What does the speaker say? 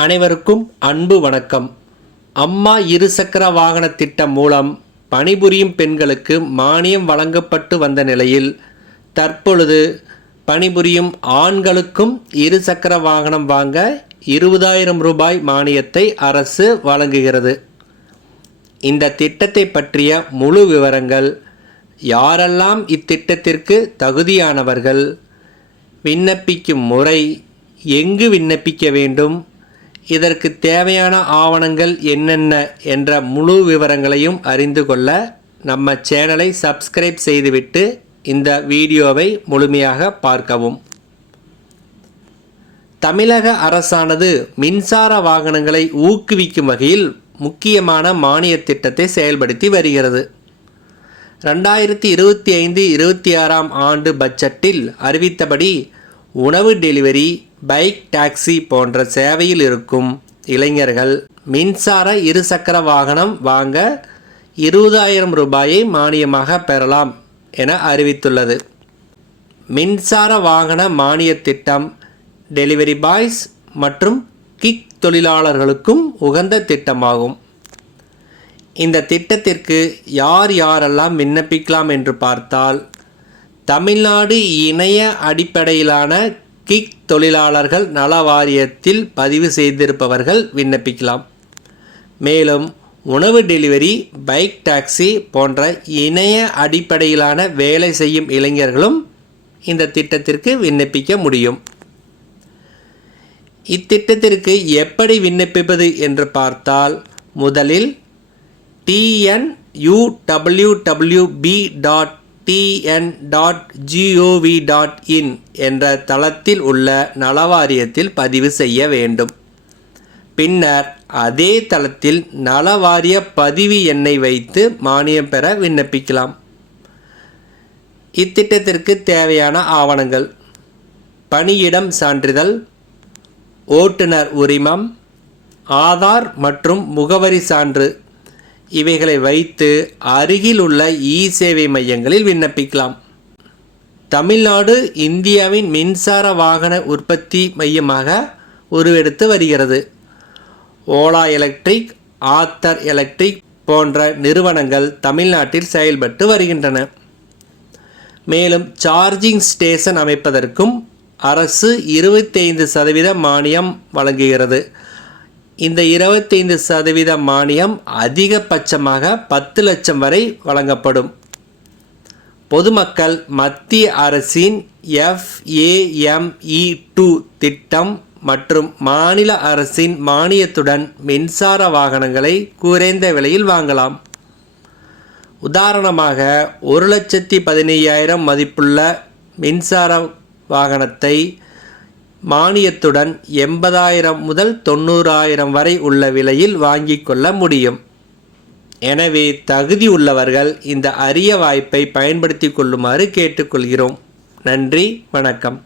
அனைவருக்கும் அன்பு வணக்கம். அம்மா இருசக்கர வாகன திட்டம் மூலம் பணிபுரியும் பெண்களுக்கு மானியம் வழங்கப்பட்டு வந்த நிலையில் தற்பொழுது பணிபுரியும் ஆண்களுக்கும் இருசக்கர வாகனம் வாங்க 20,000 ரூபாய் மானியத்தை அரசு வழங்குகிறது. இந்த திட்டத்தை பற்றிய முழு விவரங்கள், யாரெல்லாம் இத்திட்டத்திற்கு தகுதியானவர்கள், விண்ணப்பிக்கும் முறை, எங்கு விண்ணப்பிக்க வேண்டும், இதற்கு தேவையான ஆவணங்கள் என்னென்ன என்ற முழு விவரங்களையும் அறிந்து கொள்ள நம்ம சேனலை சப்ஸ்கிரைப் செய்துவிட்டு இந்த வீடியோவை முழுமையாக பார்க்கவும். தமிழக அரசானது மின்சார வாகனங்களை ஊக்குவிக்கும் வகையில் முக்கியமான மானிய திட்டத்தை செயல்படுத்தி வருகிறது. 2025-26 ஆண்டு பட்ஜெட்டில் அறிவித்தபடி உணவு டெலிவரி, பைக் டாக்ஸி போன்ற சேவையில் இருக்கும் இளைஞர்கள் மின்சார இருசக்கர வாகனம் வாங்க 20,000 ரூபாயை மானியமாக பெறலாம் என அறிவித்துள்ளது. மின்சார வாகன மானிய திட்டம் டெலிவரி பாய்ஸ் மற்றும் கிக் தொழிலாளர்களுக்கும் உகந்த திட்டமாகும். இந்த திட்டத்திற்கு யாரெல்லாம் விண்ணப்பிக்கலாம் என்று பார்த்தால், தமிழ்நாடு இணைய அடிப்படையிலான கிக் தொழிலாளர்கள் நல வாரியத்தில் பதிவு செய்திருப்பவர்கள் விண்ணப்பிக்கலாம். மேலும் உணவு டெலிவரி, பைக் டாக்ஸி போன்ற இணைய அடிப்படையிலான வேலை செய்யும் இளைஞர்களும் இந்த திட்டத்திற்கு விண்ணப்பிக்க முடியும். இத்திட்டத்திற்கு எப்படி விண்ணப்பிப்பது என்று பார்த்தால், முதலில் tnUWB.tn.gov.in என்ற தளத்தில் உள்ள நலவாரியத்தில் பதிவு செய்ய வேண்டும். பின்னர் அதே தளத்தில் நலவாரிய பதிவு எண்ணை வைத்து மானியம் பெற விண்ணப்பிக்கலாம். இத்திட்டத்திற்கு தேவையான ஆவணங்கள்: பணியிடம் சான்றிதழ், ஓட்டுநர் உரிமம், ஆதார் மற்றும் முகவரி சான்று இவைகளை வைத்து அருகில் உள்ள இ-சேவை மையங்களில் விண்ணப்பிக்கலாம். தமிழ்நாடு இந்தியாவின் மின்சார வாகன உற்பத்தி மையமாக உருவெடுத்து வருகிறது. ஓலா எலக்ட்ரிக், ஆத்தர் எலக்ட்ரிக் போன்ற நிறுவனங்கள் தமிழ்நாட்டில் செயல்பட்டு வருகின்றன. மேலும் சார்ஜிங் ஸ்டேஷன் அமைப்பதற்கும் அரசு 25% மானியம் வழங்குகிறது. இந்த 25% மானியம் அதிகபட்சமாக 10 லட்சம் வரை வழங்கப்படும். பொதுமக்கள் மத்திய அரசின் FAME2 திட்டம் மற்றும் மாநில அரசின் மானியத்துடன் மின்சார வாகனங்களை குறைந்த விலையில் வாங்கலாம். உதாரணமாக 1,15,000 மதிப்புள்ள மின்சார வாகனத்தை மானியத்துடன் 80,000 முதல் 90,000 வரை உள்ள விலையில் வாங்கிக் கொள்ள முடியும். எனவே தகுதி உள்ளவர்கள் இந்த அரிய வாய்ப்பை பயன்படுத்தி கொள்ளுமாறு கேட்டுக்கொள்கிறோம். நன்றி, வணக்கம்.